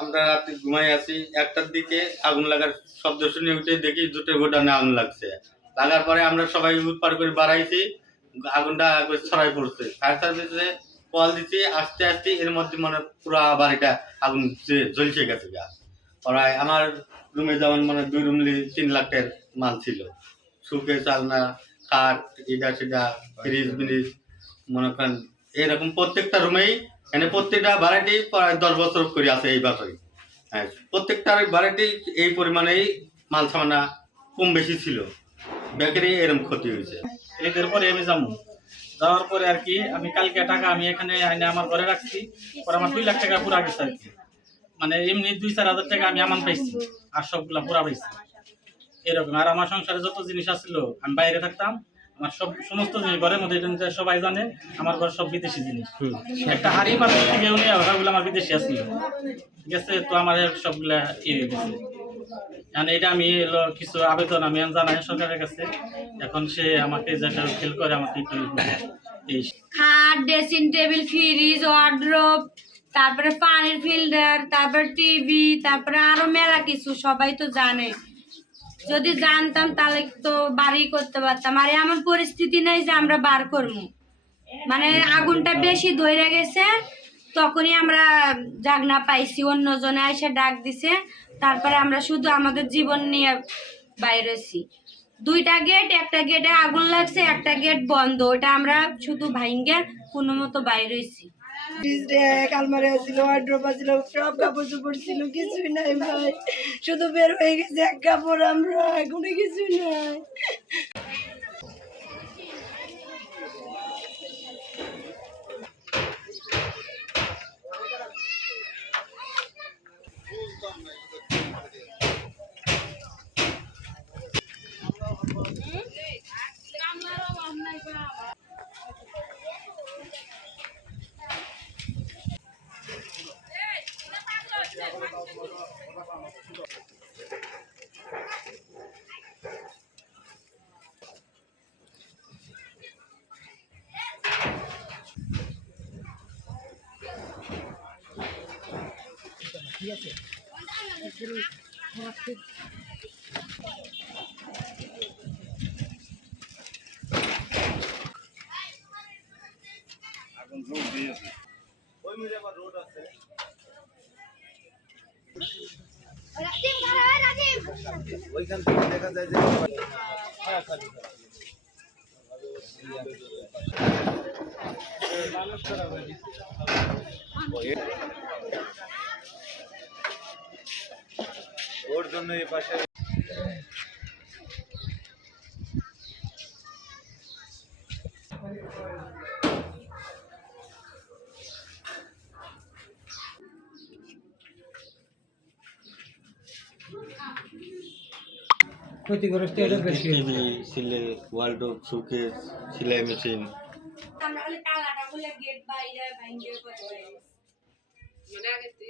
আমরা রাতে ঘুমাই আছি, ১টার দিকে আগুন লাগার শব্দ শুনে উঠে দেখি জুটের গোডাউনে আগুন লাগছে। লাগার পরে আমরা সবাই উৎপার করে বাড়াইছি, আগুনটা ছড়াই পড়ছে। ফায়ার সার্ভিসে কল দিছি, আসতে আসতে এর মধ্যে মানে পুরা বাড়িটা আগুন জ্বলছে গেছে গা। প্রায় আমার রুমে যেমন মানে ২ রুম ৩ লাখ টাকার মাল ছিল, সুকেস, আলনা, খাট, এটা সেটা, ফ্রিজ ব্রিজ, মনে করেন এরকম প্রত্যেকটা রুমেই, মানে প্রত্যেকটা ভাড়াটি প্রায় ১০ বছর করে আছে এই ব্যাপারে। হ্যাঁ, প্রত্যেকটার ভাড়াটি এই পরিমাণেই মাল সামানা কম বেশি ছিল, বেকারি এরকম ক্ষতি হয়েছে। এদের পরে আমি যাবো, যাওয়ার পরে আর কি আমি কালকে টাকা আমি এখানে আইনে আমার ঘরে রাখছি, পরে আমার ২ লাখ টাকা পুরা গেছে আর কি। মানে এমনি ২-৪ হাজার টাকা আমি আমান পাইছি, আর সবগুলা পুরা পাইছি এরকম। আর আমার সংসারে যত জিনিস আসছিল, আমি বাইরে থাকতাম, আমার সমস্ত জিনিস ঘরের মধ্যে, সবাই জানে আমার ঘর সব বিদেশি জিনিস। একটা হাড়ি পাত্র থেকে নিয়ে ওগুলো আমার বিদেশি আসছিল, ঠিক আছে। তো আমার সবগুলা ইয়ে হয়ে গেছে। এটা আমি কিছু আবেদন আমি জানাই সরকারের কাছে, এখন সে আমাকে যেটা ফেল করে আমাকে খাট, ড্রেসিং টেবিল, ফ্রিজ, ওয়ার্ড্রোব, তারপরে পানির ফিল্টার, তারপরে টিভি, তারপরে আরো মেলা কিছু, সবাই তো জানে। যদি জানতাম তাহলে তো বাড়ি করতে পারতাম। আর এমন পরিস্থিতি নেই যে আমরা বার করবো, মানে আগুনটা বেশি ধরে গেছে, তখনই আমরা জাগনা পাইছি, অন্যজনে এসে ডাক দিছে, তারপরে আমরা শুধু আমাদের জীবন নিয়ে বাইরেছি। 2টা গেট, একটা গেটে আগুন লাগছে, একটা গেট বন্ধ, ওটা আমরা শুধু ভাইঙ্গে কোনো মতো বাইরেছি। আলমারি ছিল, ওয়ার্ড্রোব ছিল, সব কাপড় চোপড় ছিল, কিছুই নাই ভাই, শুধু বের হয়ে গেছে এক কাপড়, আমরা কোনো কিছুই নাই। ওইখান থেকে দেখা যায় যে ওর জন্য এই পাশে ক্ষতিগ্রস্ত সিলাই, ওয়ার্ডরোব, শোকেস, সেলাই মেশিন। আমরা তালাটা খুলে গেট বাইরে